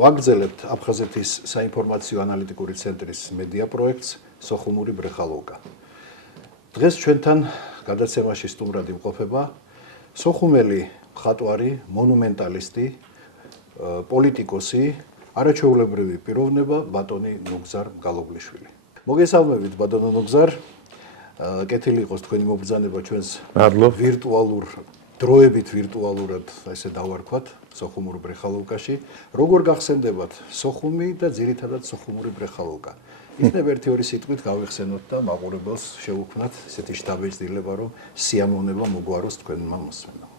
ვაგრძელებთ აფხაზეთის საინფორმაციო ანალიტიკური ცენტრის მედია პროექტს სოხუმური ბრეხალოვკა. დღეს ჩვენთან გადაცემაში სტუმრად იმყოფება სოხუმელი მხატვარი, მონუმენტალისტი, პოლიტიკოსი, არაჩვეულებრივი პიროვნება ბატონი ნუგზარ მგალობლიშვილი. მოგესალმებით ბატონო ნუგზარ. კეთილი იყოს თქვენი მობრძანება ჩვენს ვირტუალურ დროებით ვირტუალურად ესე დავარქვათ სოხუმურ ბრეხალოვკაში. როგორ გახსენდებათ სოხუმი და ძირითადად სოხუმური ბრეხალოვკა? იქნებ ერთი-ორი სიტყვით გავიხსენოთ და მაყურებელს შევუქმნათ ესეთი შთაბეჭდილება, რომ სიამოვნება მოგვაროს თქვენმა მოსმენამ.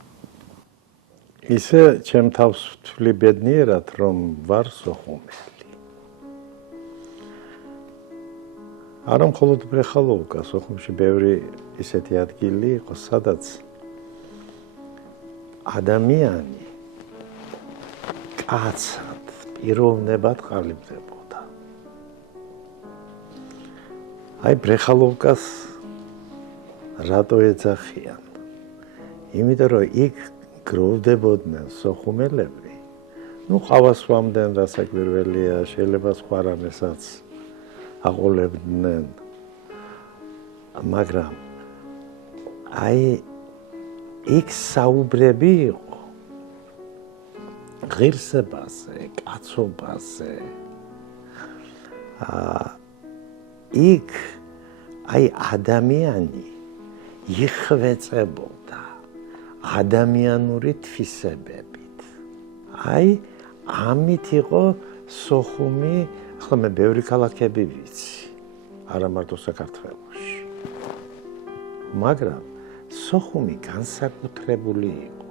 ისე ჩემ თავს ვთვლი ბედნიერად, რომ ვარ სოხუმელი. არა მხოლოდ ბრეხალოვკა, სოხუმში ბევრი ისეთი ადგილი იყო, სადაც ადამიანი კაცად, პიროვნებად ყალიბდებოდა. აი ბრეხალოვკას რატო ეძახიან? იმიტომ რომ იქ გროვდებოდნენ სოხუმელები. ყავას ვამდნენ, რასაკვირველია, შეიძლება სხვა რამესაც აყოლებდნენ. მაგრამ აი იქ საუბრები იყო ღირსებაზე, კაცობაზე. იქ აი ადამიანი იხვეწებოდა ადამიანური თვისებებით. აი ამით იყო სოხუმი, ახლა მე ბევრი ქალაქები ვიცი, არა მარტო საქართველოში. მაგრამ სოხუმი განსაკუთრებული იყო.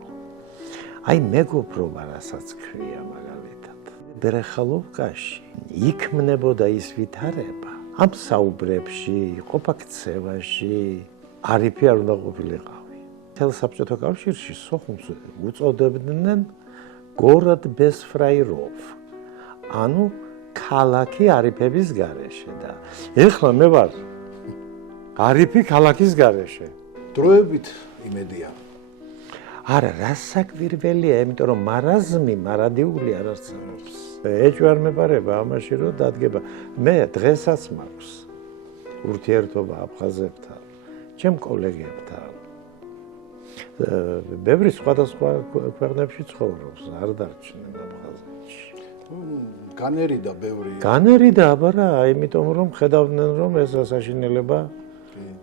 აი მეგობრობა რასაც ქვია მაგალითად. ბრეხალოვკაში იქმნებოდა ის ვითარება, ამ საუბრებში, ყოფაქცევაში, არიფი არ უნდა ყოფილიყავი. მთელ საბჭოთა კავშირში სოხუმს უწოდებდნენ გოროდ ბესფრაიროვ. ანუ ქალაქი არიფების გარეშე და ეხლა მე ვარ არიფი ქალაქის გარეშე. დროებით იმედია. არა, რასაკვირველია, იმიტომ რომ მარაზმი, მარადიული არ არსებობს. ეჭვარ მეპარება ამაში, რომ დადგება. მე დღესაც მაქვს ურთიერთობა აფხაზებთან, ჩემ კოლეგებთან. ბევრი სხვადასხვა ქვეყნებში ცხოვრობს, არ დარჩნენ აფხაზეთში. განერიდა ბევრი. განერიდა, აბარა, იმიტომ რომ ხედავდნენ, რომ ეს საშინელება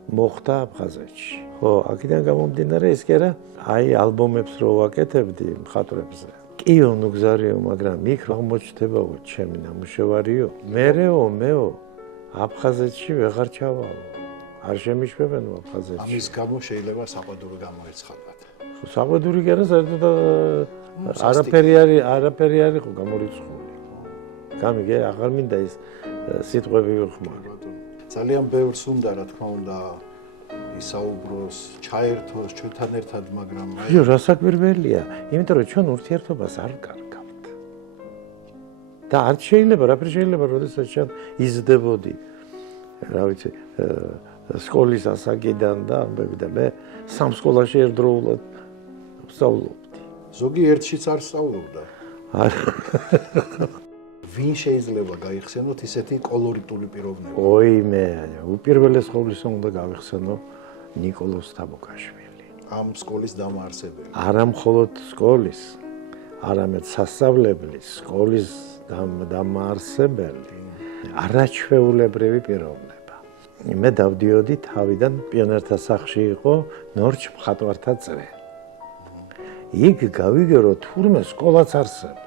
მოხდა აფხაზეთში. ხო, აქედან გამომდინარე ის კი არა, აი ალბომებს რო ვაკეთებდი მხატვრებზე. კიო ნუგზარიო, მაგრამ იქ აღმოჩნდებაო ჩემი ნამუშევარიო. მეო აფხაზეთში ვეღარ ჩავალო. არ შემიშვებენო აფხაზეთში. ამის გამო შეიძლება საყვედური გამოეცხადათ. ხო, საყვედური კი არა, საერთოდ არაფერი არ იყო გამორიცხული. გამიგე, აღარ მინდა ის სიტყვები ვიხმარო. ძალიან ბევრს უნდა, რა თქმა უნდა, ისაუბროს, ჩაერთოს ჩვენთან ერთად, მაგრამ იო, რასაკვირველია, იმიტომ რომ ჩვენ ურთიერთობას არ ვკარგავთ. და არ შეიძლება, რაფერი შეიძლება, როდესაც ჩვენ იზრდებოდი, რა ვიცი, სკოლის ასაკიდან და ამბები და მე სამ სკოლაში ერთდროულად ვსწავლობდი. ზოგი ერთშიც არ სწავლობდა. არა. ვინ შეიძლება გაიხსენოთ ისეთი კოლორიტული პიროვნება? ოიმე, უპირველეს ყოვლისა უნდა გავიხსენო ნიკოლოზ თაბუკაშვილი. ამ სკოლის დამაარსებელი. არა მხოლოდ სკოლის, არამედ სასწავლებლის, სკოლის დამაარსებელი, არაჩვეულებრივი პიროვნება. მე დავდიოდი თავიდან პიონერთა სახლში იყო ნორჩ მხატვართა წრე. იქ გავიგე რომ თურმე სკოლაც არსებობს.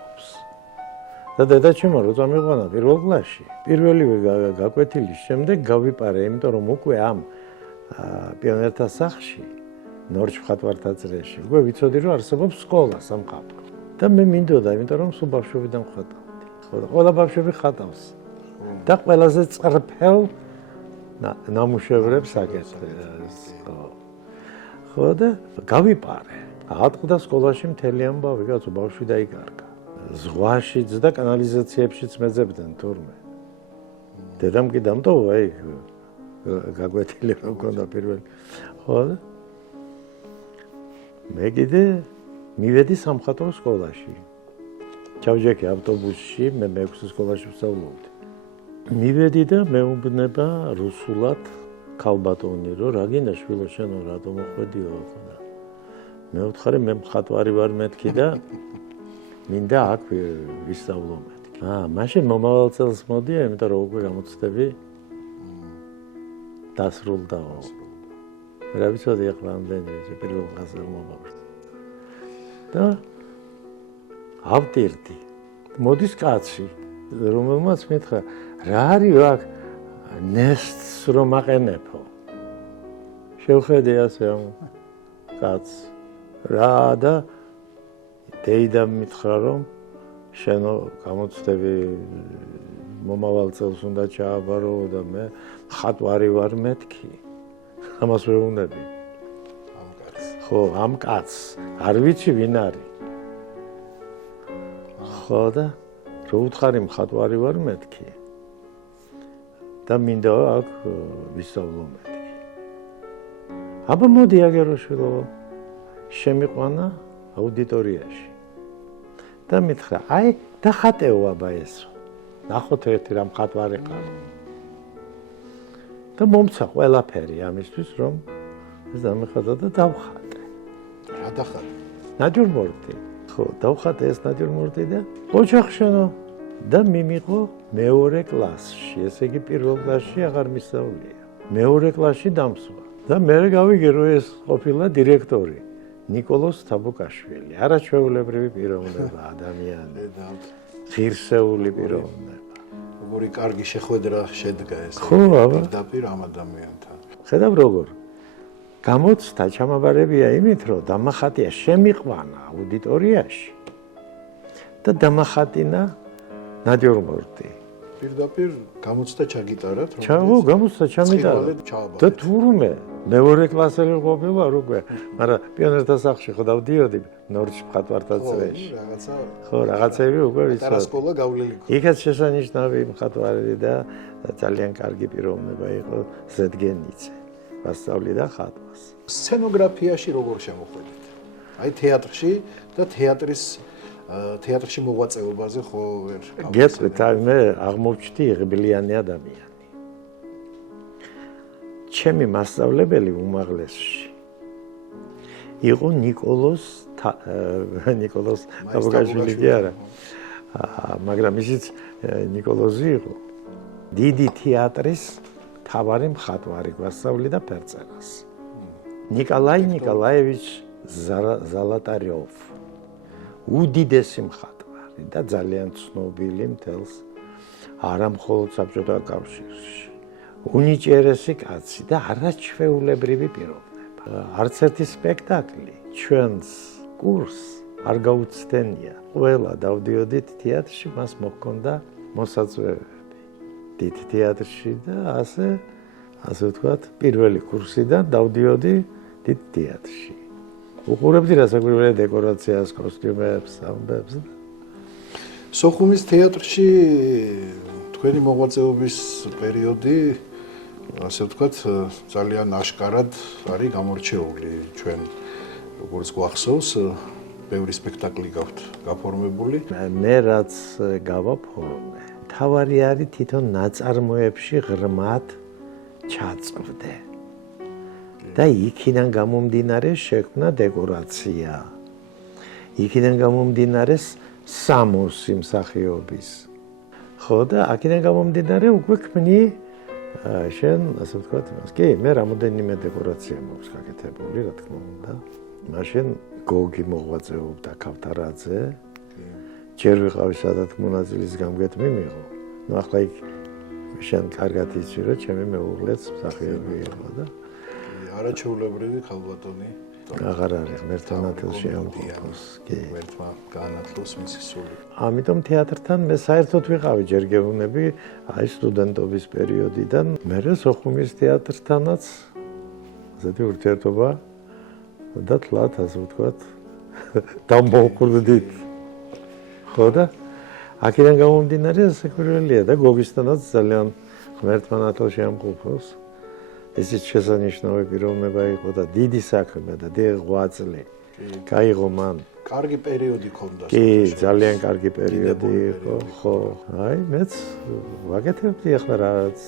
და დედაჩემო როცა მიყვანა პირველ კლასში, პირველივე გაკვეთილის შემდეგ გავიპარე, იმიტომ რომ უკვე ამ პიონერთა სახლში, ნორჩ მხატვართა წრეში, უკვე ვიცოდი რომ არსებობს სკოლა სამხატვრო. და მე მინდოდა, იმიტომ რომ სულ ბავშვობიდან ხატავდი. ხო, ყველა ბავშვები ხატავს. და ყველაზე წრფელ ნამუშევრებს აკეთებს. ხო და გავიპარე. აღატყდა სკოლაში მთელი ამბავი, კაცო, ბავშვი დაიკარგა. ზღვაშიც და კანალიზაციებშიც მეძებდნენ თურმე. დედამ კი დამტოვა იქ გაკვეთილი რომ ქონდა პირველი. ხო და მე კიდე მივედი სამხატვრო სკოლაში. ჩავჯექი ავტობუსში, მე მე-6 სკოლაში ვსწავლობდი. მივედი და მეუბნება რუსულად ქალბატონი, რომ რა გინდა შვილო შენო რატომ მოხვედიო ხოდა. მე ვთხარი მე მხატვარი ვარ მეთქი და მინდა აქ ვისწავლო მეთქი. მაშინ მომავალ წელს მოდია, იმიტომ რომ უკვე გამოცდები დასრულდაო. რა ვიცოდი ახლა ამდენი პირველ დღეზე მომავალ. და ავტირდი. მოდის კაცი, რომელმაც მითხრა, რა არის აქ ნესტს რომ აყენებო. შევხედე ასე ამ კაცს. რა და დეიდამ მითხრა რომ შენო გამოცდები მომავალ წელს უნდა ჩააბარო და მე მხატვარი ვარ მეთქი. ამას ვეუბნები. ხო, ამ კაცს არ ვიცი ვინ არის. ხო და რო უთხარი მხატვარი ვარ მეთქი. და მინდა აქ ვისწავლო მეთქი. აბა მოდი აგეროშვილო შემიყვანა აუდიტორიაში. და მითხრა, აი დახატეო აბა ესო. ნახოთ ერთი რა მხატვარი ყავ. და მომცა ყველაფერი ამისთვის რომ ეს დამეხატა და დავხატე. რა დახატე? ნატურმორტი. ხო, დავხატე ეს ნატურმორტი და ოჯახშენო და მიმიყო მეორე კლასში. ესე იგი პირველ კლასში აღარ მისწავლია. მეორე კლასში დამსვა. და მე გავიგე რომ ეს ყოფილა დირექტორი ნიკოლოზ თაბუკაშვილი. არაჩვეულებრივი პიროვნება ადამიანი. ღირსეული პიროვნება. როგორი კარგი შეხვედრა შედგა ეს. ხო, აბა. პირდაპირ ამ ადამიანთან. ხედავ როგორ გამოცდა ჩამაბარებია იმით, რომ დამახატია შემიყვანა აუდიტორიაში და დამახატინა ნატურმორტი. პირდაპირ გამოცდა ჩაგიტარათ, რომ ჩაო, გამოცდა ჩამიტარა. და თურმე მეორე კლასელი ყოფილა უკვე, მაგრამ პიონერთა სახლში ხო დავდიოდი ნორჩ მხატვართა წრეში. რაღაცა. ხო, რაღაცები უკვე ვიცოდი. და სკოლა გავლილი ქონდა. იქაც შესანიშნავი მხატვარი და ძალიან კარგი პიროვნება იყო ზედგენიცე. ვასწავლიდა ხატვას. სცენოგრაფიაში როგორ შემოხვედით? აი თეატრში და თეატრში მოღვაწეობაზე ხო ვერ გეტყვით, აი მე აღმოჩნდი ღბილიანი ადამიანი. ჩემი მასწავლებელი უმაღლესში იყო ნიკოლოზ თაბუკაშვილი კი არა. მაგრამ ისიც ნიკოლოზი იყო. დიდი თეატრის თავარი მხატვარი გვასწავლიდა ფერწერას. ნიკოლაი ნიკოლაევიჩ ზალატარიოვ. უდიდესი მხატვარი და ძალიან ცნობილი მთელს არა მხოლოდ საბჭოთა კავშირში. უნიჭიერესი კაცი და არაჩვეულებრივი პიროვნება. არც ერთი სპექტაკლი ჩვენს კურსს არ გაუცდენია. ყველა დავდიოდით თეატრში, მას მოჰქონდა მოსაწვევები. დიდ თეატრში და ასე ვთქვათ, პირველი კურსიდან დავდიოდი დიდ თეატრში. უყურებდი რასაკვირველია დეკორაციას, კოსტიუმებს, ამბებს. სოხუმის თეატრში თქვენი მოღვაწეობის პერიოდი, ასე ვთქვათ, ძალიან აშკარად არის გამორჩეული. ჩვენ როგორც გვახსოვს, ბევრი სპექტაკლი გაქვთ გაფორმებული. მე რაც გავაფორმე, თავარი არის თვითონ ნაწარმოებში ღრმად ჩაწვდე. და იქიდან გამომდინარე შექმნა დეკორაცია. იქიდან გამომდინარე სამოსი მსახიობის. ხო და აქედან გამომდინარე უკვე ქმნი შენ, ასე ვთქვათ, იმას. კი, მე რამოდენიმე დეკორაცია მაქვს გაკეთებული, რა თქმა უნდა. მაშინ გოგი მოღვაწეობდა ქავთარაძე. ჯერ ვიყავი სადაც მონაწილის გამგეთმი მიიღო. ნუ ახლა იქ შენ კარგად იცი, რომ ჩემი მეუღლეც მსახიობი იყო და არაჩვეულებრივი ქალბატონი. აღარ არის ღმერთმა ნათელში ამყოფოს. კი. ღმერთმა გაანათლოს მისი სული. ამიტომ თეატრთან მე საერთოდ ვიყავი ჯერ გეუბნები აი სტუდენტობის პერიოდიდან. მე სოხუმის თეატრთანაც ზედი ურთიერთობა და თლათ ასე ვთქვათ დამოუკრდით. ხო და აქედან გამომდინარე საკვირველია და გოგისთანაც ძალიან ღმერთმა ნათელში ამყოფოს. ესეც შესანიშნავი პიროვნება იყო და დიდი საქმე და დიდი ღვაწლი გაიღო მან კარგი პერიოდი ქონდა. კი, ძალიან კარგი პერიოდი იყო, ხო. აი, მეც ვაკეთებდი ახლა რაღაც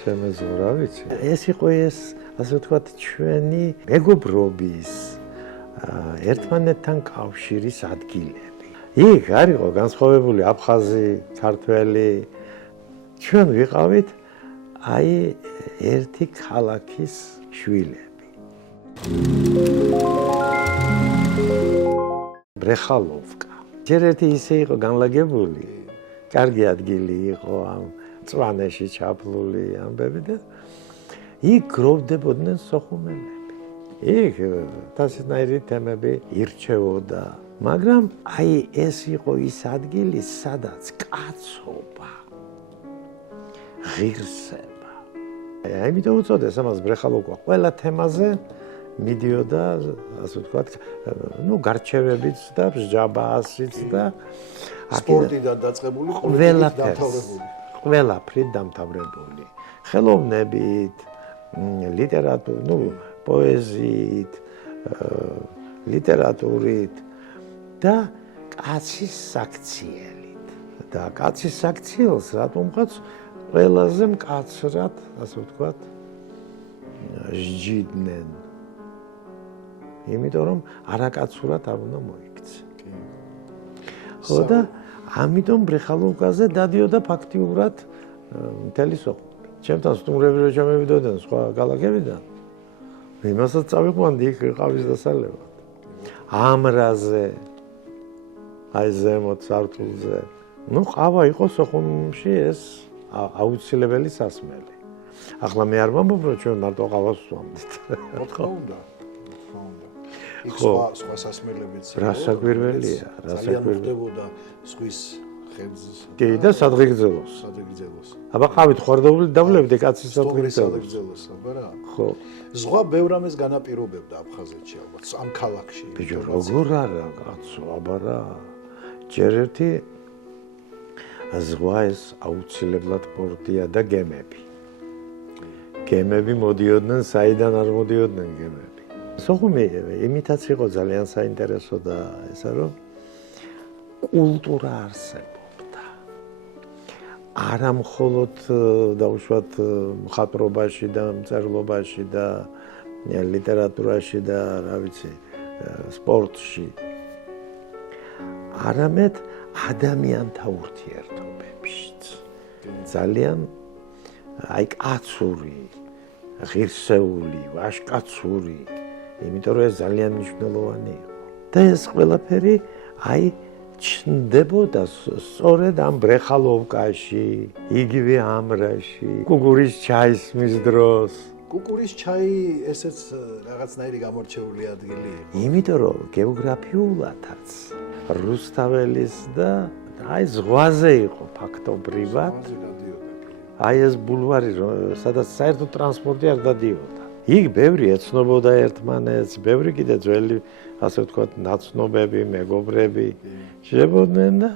შემეძლო, რა ვიცი. ეს იყო ეს, ასე ვთქვათ, ჩვენი მეგობრობის ერთმანეთთან კავშირის ადგილები. იქ არ იყო განსხვავებული აფხაზი, ქართველი. ჩვენ ვიყავით აი ერთი ქალაქის შვილები. ბრეხალოვკა. ჯერ ერთი ისე იყო განლაგებული, კარგი ადგილი იყო ამ წვანეში ჩაფლული ამბები და იქ გროვდებოდნენ სოხუმელები. იქ თასნაირი თემები ირჩევოდა, მაგრამ აი ეს იყო ის ადგილი, სადაც კაცობა, ღირსება. აი ამიტომ უწოდეს ამას ბრეხალოვკა. ყველა თემაზე მიდიოდა, ასე ვთქვათ, გარჩევებიც და ბჟაბასიც და სპორტიდან დაწყებული, ყველაფრით დამთავრებული. ხელოვნებით, ლიტერატურით, პოეზიით, ლიტერატურით და კაცის საქციელით. და კაცის საქციელს რატომღაც ყველაზე მკაცრად, ასე ვთქვათ, სჯიდნენ. იმიტომ რომ არაკაცურად არ უნდა მოიქცე. ხო და ამიტომ ბრეხალოვკაზე დადიოდა ფაქტიურად მთელი სოხუმი. ჩემთან სტუმრები რო ჩამევიდოდნენ სხვა ქალაქებიდან, იმასაც წავიყვანდი იქ ყავის დასალებად. ამრაზე, აი ზემოთ სართულზე. ყავა იყო სოხუმში ეს აუცილებელი სასმელი. ახლა მე არ ვამბობ, რომ ჩვენ მარტო ყავას ვსვამდით. რა უნდა? იქ სხვა სასმელებიც რა საკვირველია, რა ძალიან მოხდებოდა ზღვის ხევზს. კი და სადღეგრძელოს. აბა ყავით ხوارდებული დავლევდი კაცის სადღეგრძელოს, აბა რა. ხო. ზღვა ბევრ ამას განაპირობებდა აფხაზეთში ალბათ, ამ ქალაქში. ბიჭო, როგორ არა კაცო, აბა რა. ჯერ ერთი ზღვა ეს აუცილებლად პორტია და გემები. გემები მოდიოდნენ, საიდან არ მოდიოდნენ გემები. სოხუმი იმითაც იყო ძალიან საინტერესო და ესა რომ კულტურა არსებობდა. არა მხოლოდ დაუშვათ მხატვრობაში და მწერლობაში და ლიტერატურაში და რა ვიცი, სპორტში. არამედ ადამიანთა ურთიერთობებშიც. ძალიან აი კაცური, ღირსეული, ვაჟკაცური, იმიტომ რომ ეს ძალიან მნიშვნელოვანი იყო. და ეს ყველაფერი აი ჩნდებოდა სწორედ ამ ბრეხალოვკაში, იგივე ამრაში, კუკურის ჩაისმის დროს. კუკურის ჩაი ესეც რაღაცნაირი გამორჩეული ადგილი იყო. იმიტომ რომ გეოგრაფიულადაც რუსთაველის და აი ზღვაზე იყო ფაქტობრივად. აი ეს ბულვარი, სადაც საერთო ტრანსპორტი არ დადიოდა. იქ ბევრი ეცნობოდა ერთმანეთს, ბევრი კიდე ძველი, ასე ვთქვათ, ნაცნობები, მეგობრები შეებოდნენ და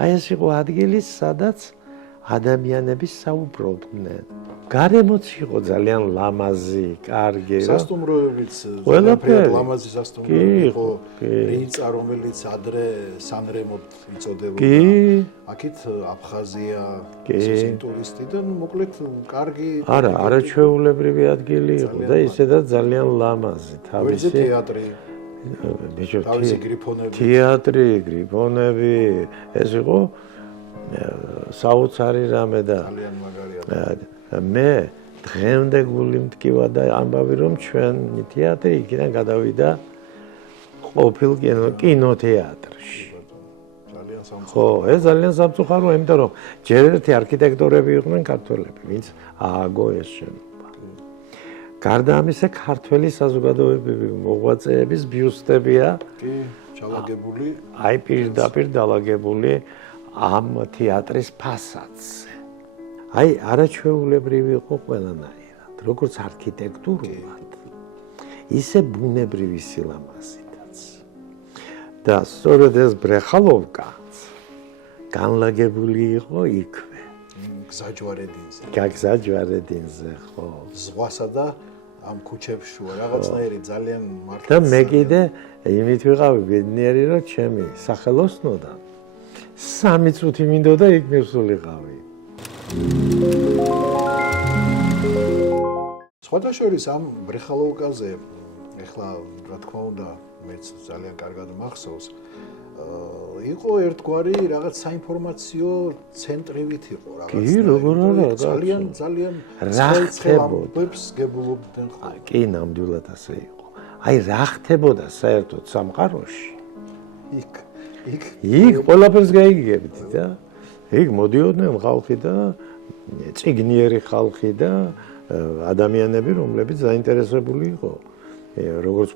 აი ეს იყო ადგილი, სადაც ადამიანები საუბრობდნენ. გარემოც იყო ძალიან ლამაზი, კარგი, რა. სასტუმროებიც ყველაფერი ლამაზი სასტუმროები იყო, რინცა, რომელიც ადრე სანრემოთ იწოდებოდა. კი. აქეთ აფხაზია, ტურისტი და მოკლედ კარგი. არა, არაჩვეულებრივი ადგილი იყო და ისედაც ძალიან ლამაზი. თავისი თეატრი. ბიჭო, თავისი გრიფონები. თეატრი, გრიფონები, ეს იყო საოცარი რამე და ძალიან მაგარია. მე დღემდე გული მткиვა და ამბავი რომ ჩვენი თეატრი იქიდან გადავიდა ყოფილ კინოთეატრში. ძალიან სამწუხარო. ხო, ეს ძალიან სამწუხაროა, იმიტომ რომ ჯერ ერთი არქიტექტორები იყვნენ ქართველები, ვინც ააგო ეს შენობა. გარდა ამისა, ქართველი საზოგადოებები, მოღვაწეების ბიუსტებია კი, ჩალაგებული. აი პირდაპირ დალაგებული ამ თეატრის ფასადზე. აი არაჩვეულებრივი იყო ყველანაირად, როგორც არქიტექტურულად, ისე ბუნებრივი სილამაზითაც. და სწორედ ეს ბრეხალოვკაც განლაგებული იყო იქვე. გზაჯვარედინზე. გზაჯვარედინზე, ხო. ზღვასა და ამ ქუჩებში შუა რაღაცნაირი ძალიან მართლა და მე კიდე იმით ვიყავი ბედნიერი რომ ჩემი სახელოსნოდან 3 წუთი მინდოდა იქ მივსულიყავი. სხვადასხვა ამ ბრეხალოვკაზე ეხლა რა თქმა უნდა მეც ძალიან კარგად მახსოვს იყო ერთგვარი რაღაც საინფორმაციო ცენტრივით იყო რაღაც. კი, როგორ არა, ძალიან რა ხდებოდა? გებულობდნენ ხოლმე. კი, ნამდვილად ასე იყო. აი რა ხდებოდა საერთოდ სამყაროში? იქ ყველაფერს გაიგებდი და იქ მოდიოდნენ ხალხი და წიგნიერი ხალხი და ადამიანები, რომლებიც დაინტერესებული იყო როგორც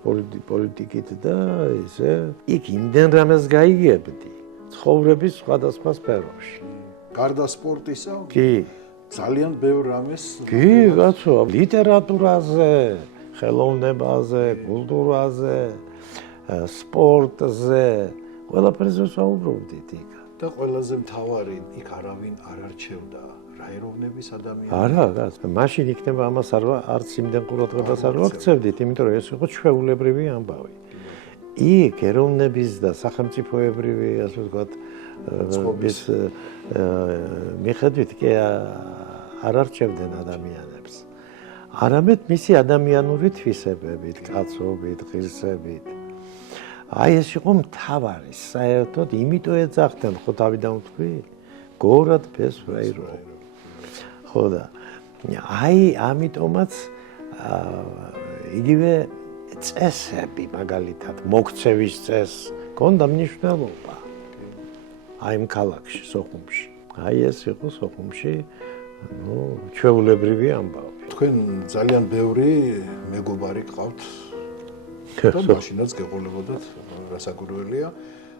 პოლიტიკით და ისე იქ იმდენ რამეს გაიგებდი ცხოვრების სხვადასხვა სფეროში. გარდა სპორტისა? კი. ძალიან ბევრ რამეს. კი, კაცო, ლიტერატურაზე, ხელოვნებაზე, კულტურაზე, სპორტზე, ყველაფერზე საუბრობდით იქ. და ყველაზე მთავარი, იქ არავინ არ არჩევდა რა ეროვნების ადამიანს. არა, კაცო, მაშინ იქნება ამას არც იმდენ ყურადღებას არ ვაქცევდით, იმიტომ რომ ეს იყო ჩვეულებრივი ამბავი. იქ ეროვნების და სახელმწიფოებრივი, ასე ვთქვათ, ის მიხედვით კი არ არჩევდნენ ადამიანებს. არამედ მისი ადამიანური თვისებებით, კაცობით, ღირსებით. აი ეს იყო მთავარი, საერთოდ იმიტომ ეძახდნენ, ხო თავიდან ვთქვი, გორად ფესვაირო. ხო და აი ამიტომაც იგივე წესები მაგალითად მოქცევის წესს გონდა მნიშვნელობა. აი ამ ქალაქში, სოხუმში. აი ეს იყო სოხუმში, ჩვეულებრივი ამბავი. თქვენ ძალიან ბევრი მეგობარი გყავთ და მაშინაც გეყოლებოდათ რასაკვირველია.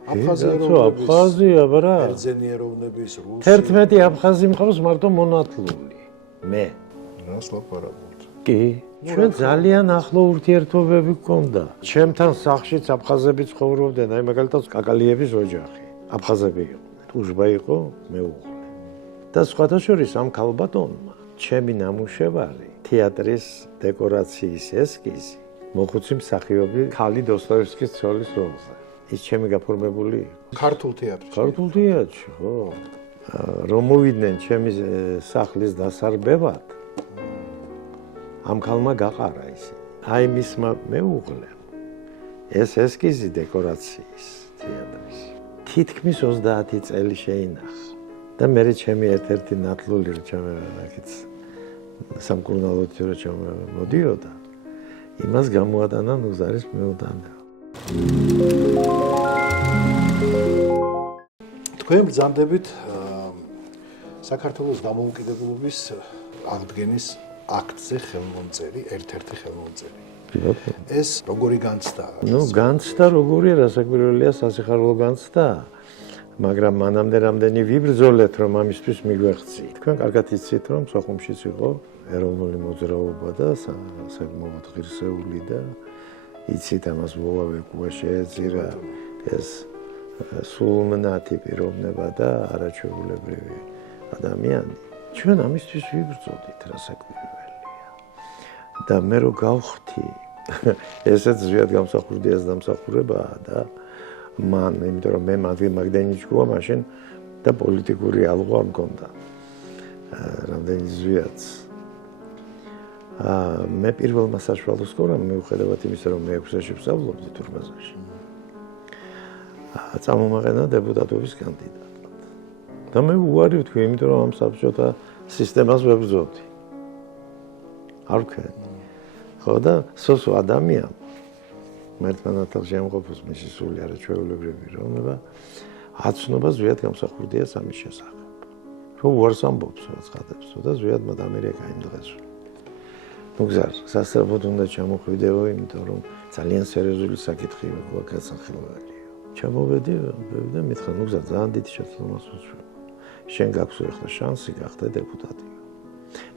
აფხაზია, ბრა. ბერძენიეროვნების რუსი. 11 აფხაზი მყავს მარტო მონათლული. მე. რას ლაპარაკობთ? კი. ჩვენ ძალიან ახლო ურთიერთობები გქონდა. ჩემთან სახლშიც აფხაზები ცხოვრობდნენ, აი მაგალითად კაკალიების ოჯახი. აფხაზები იყვნენ. ტუჟბა იყო, მე უყურე. და სხვადასხვა ამ ქალბატონმა ჩემი ნამუშევარი, თეატრის დეკორაციის ესკიზი, მოხუცი მსახიობი ქალი დოსტოევსკის ცოლის როლზე. ის ჩემი გაფორმებული იყო. ქართულ თეატრში. ქართულ თეატრში, ხო. რომ მოვიდნენ ჩემი სახლის დასარბევად, ამ ქალმა გაყარა ისე. აი მისმა მეუღლემ ეს ესკიზი დეკორაციის თეატრის. თითქმის 30 წელი შეინახა. და მე ჩემი ერთ-ერთი ნათლული რჩევა აქეთ სამკურნალოდ რჩევა მოდიოდა. იმას გამოატანა ნუზარის მეუდანე. თქვენ ბრძანდებით საქართველოს დამოუკიდებლობის აღდგენის აქტზე ხელმომწერი, ერთ-ერთი ხელმომწერი. ეს როგორი განცდა? განცდა როგორია, რასაკვირველია, სასიხარულო განცდა. მაგრამ მანამდე რამდენი ვიბრძოლეთ, რომ ამისთვის მიგვეღწიეთ. თქვენ კარგად იცით, რომ სოხუმშიც იყო ეროვნული მოძრაობა და საკმაოდ ღირსეული და იცით ამას ვოვავეკუა შეეწირა ეს სულმნათი პიროვნება და არაჩვეულებრივი ადამიანი. ჩვენ ამისთვის ვიბრძოდით, რასაკვირველია. და მე რო გავხდი, ესეც ზვიად გამსახურდიას დამსახურებაა და მან, იმიტომ რომ მე მაგდენი ჭკუა მაშინ და პოლიტიკური ალღა მქონდა. რამდენი ზვიადს. მე პირველმა საშუალო სკოლამ მიუხედავად იმისა, რომ მე 6-ში ვსწავლობდი თურმაზაში. წამომაყენა დეპუტატობის კანდიდატად. და მე უარი ვთქვი, იმიტომ რომ ამ საბჭოთა სისტემას ვებრძოდი. არ ვქენ. ხო და სოსო ადამიანი მართლაც შემოყოფს მისი სული არაჩვეულებრივი რონება აცნობა ზვიად გამსახურდია სამის შესახებ. რომ უარს ამბობს ცხადებს და ზვიად მადამერია იმ დღეს. მოგზარ, სასწრაფოდ უნდა ჩამოხვიდეო, იმიტომ რომ ძალიან სერიოზული საკითხი იყო გასახელველიო. ჩამოვედი და მითხრა, მოგზარ, ძალიან დიდი შეცდომას უწევ. შენ გაქვს ახლა შანსი გახდე დეპუტატი.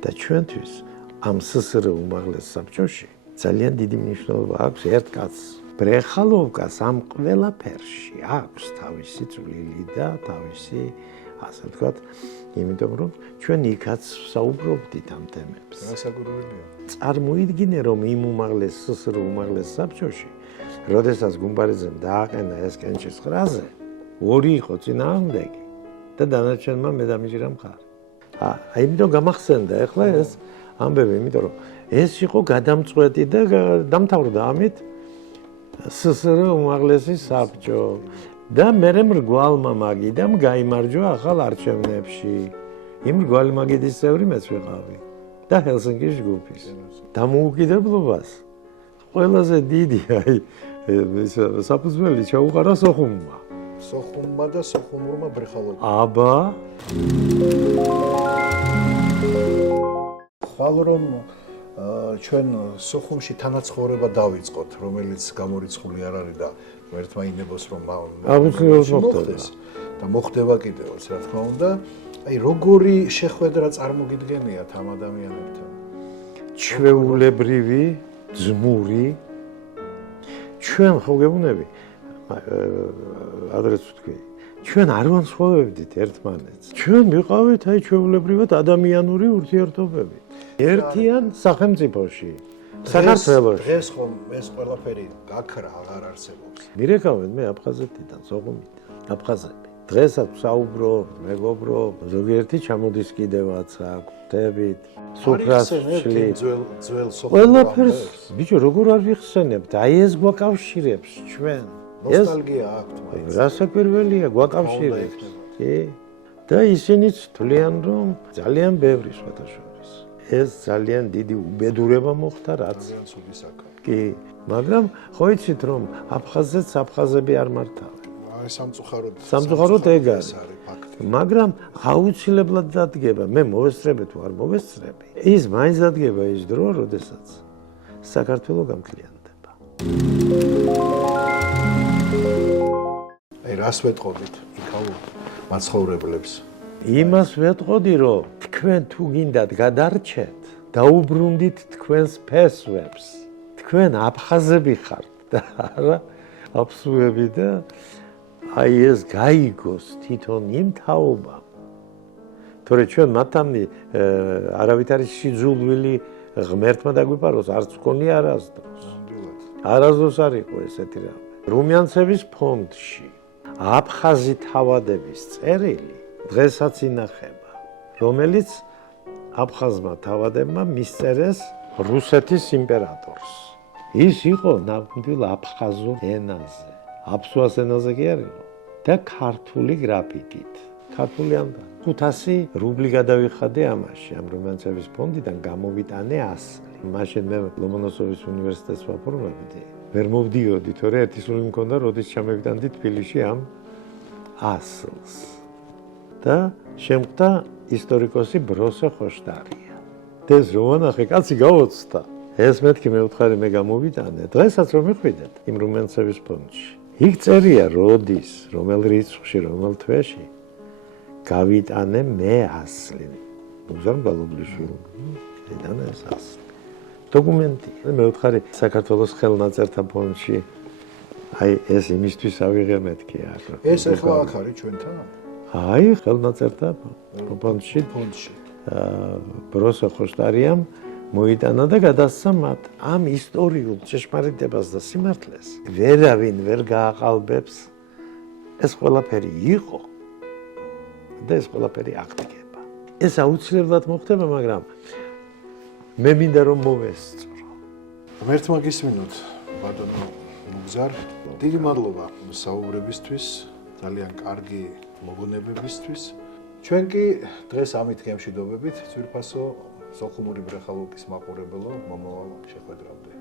და ჩვენთვის ამ ССР უმაღლეს საბჭოში ძალიან დიდი მნიშვნელობა აქვს ერთ კაცს. ბრეხალოვკას ამ ყველაფერში აქვს თავისი წვლილი და თავისი ასე ვთქვათ, იმიტომ რომ ჩვენ იქაც საუბრობდით ამ თემებს. გასაგურებელია. წარმოიდგინე რომ იმ უმაღლეს ССР უმაღლეს საბჭოში, როდესაც გუმბარიძემ დააყენა ეს კენჭის ყრაზე, ორი იყო წინააღმდეგი და დანარჩენმა მე დამიჯერა მხარი. იმიტომ გამახსენდა ახლა ეს ამბები, იმიტომ რომ ეს იყო გადამწყვეტი და დამთავრდა ამით ССР უმაღლესი საბჭო და მერე მრგვალმა მაგიდამ გაიმარჯვა ახალ არჩევნებში. იმ მრგვალი მაგიდის წევრი მეც ვიყავი და ჰელსინკის ჯგუფის. დამოუკიდებლობას ყველაზე დიდი საფუძველი ჩაუყარა სოხუმმა. სოხუმმა და სოხუმურმა ბრეხალობმა. აბა ხვალ რომ ჩვენ სოხუმში თანაცხოვრება დავიწყოთ, რომელიც გამორიცხული არ არის და ერთმა ინებოს რომ აუცილებლად და მოხდება კიდევაც, რა თქმა უნდა. აი როგორი შეხვედრა წარმოგიდგენიათ ამ ადამიანებთან? ჩვეულებრივი, ძმური. ჩვენ ხო გეუბნები, ადრეც ვთქვი, ჩვენ არ ვანსხვავებდით ერთმანეთს. ჩვენ ვიყავით აი ჩვეულებრივად ადამიანური ურთიერთობები. ერთიან სახელმწიფოში, საქართველოში. დღეს ხომ ეს ყველაფერი გაქრა, აღარ არსებობს. მირეკავენ მე აფხაზეთიდან, სოხუმიდან, აფხაზები. დღესაც საუბრობ, მეგობრობ, ზოგიერთი ჩამოდის კიდევაც აქ, დებით, სუფრას შლით. ძველ სოხუმს. ყველაფერს, ბიჭო, როგორ არ ვიხსენებთ? აი ეს გვაკავშირებს ჩვენ. ნოსტალგია აქვს მაინც. რასაკვირველია, გვაკავშირებს. კი. და ისინიც თვლიან, რომ ძალიან ბევრი სხვათაშორის. ეს ძალიან დიდი უბედურება მოხდა, რაც ძალიან ცუდი საქმე. კი, მაგრამ ხო იცით, რომ აფხაზეთს აფხაზები არ მართავენ. აი სამწუხაროდ ეგ არის ფაქტი. მაგრამ აუცილებლად დადგება, მე მოვესწრები თუ არ მოვესწრები. ის მაინც დადგება ის დრო, როდესაც საქართველო გამკლიანდება. აი რას ვეტყოდით იქაურ მაცხოვრებლებს? იმას ვეტყოდი, რომ თქვენ თუ გინდათ გადარჩეთ, დაუბრუნდით თქვენს ფესვებს. თქვენ აფხაზები ხართ და არა აფსუები და აი ეს გაიგოს თვითონ იმ თაობამ. თორე ჩვენ მათამდე არავით არის სიძულვილი ღმერთმა დაგვიპაროს, არც გქონია არასდროს. არასდროს არ იყო ესეთი რამე. რუმიანცების ფონდში აფხაზი თავადების წერილი დღესაც ინახება, რომელიც აფხაზმა თავადებმა მისწერეს რუსეთის იმპერატორს. ის იყო ნამდვილ აფხაზურ ენაზე, აფსუას ენაზე კი არ იყო და ქართული გრაფიკით. ქართული ამბა. 500 რუბლი გადავიხადე ამაში, ამ რუმიანცების ფონდიდან გამოვიტანე 100. მაშინ მე ლომონოსოვის უნივერსიტეტს ვაფორმებდი. ვერ მოვდიოდი, თორე ერთი სული მქონდა, როდის ჩამევიტანდი თბილისში ამ 100-ს. და შემდგა ისტორიკოსი ბროსე ხოშტარია. ეს რომ ანახე, კაცი გავოცდა. ეს მეთქი მეუთხარი მე გამოვიტანე. დღესაც რომ მიხვიდეთ იმ რუმიანცების ფონდში. იქ წერია როდის, რომელ რიცხვში, რომელ თვეში გავიტანე მე 100. მუზამ გალობლიშვილი. ედან ეს 100. დოკუმენტი. მეუთხარი საქართველოს ხელნაწერთა ფონდში აი ეს იმისთვის ავიღე მეთქი აქ. ეს ახლა აქ არის ჩვენთან? აი ხელნაწერთა ფონდში. ბროსე ხოშტარიამ მოიტანა და გადასცა მათ ამ ისტორიულ ჭეშმარიტებას და სიმართლეს. ვერავინ ვერ გააყალბებს. ეს ყველაფერი იყო და ეს ყველაფერი აღდგება. ეს აუცილებლად მოხდება, მაგრამ მე მინდა რომ მოვესწრო. ღმერთმა გისმინოთ, ბატონო მუგზარ. დიდი მადლობა საუბრებისთვის, ძალიან კარგი მოგონებებისთვის. ჩვენ კი დღეს ამით გემშვიდობებით, ძვირფასო სოხუმური ბრეხალუკის მაყურებელო მომავალ შეხვედრამდე.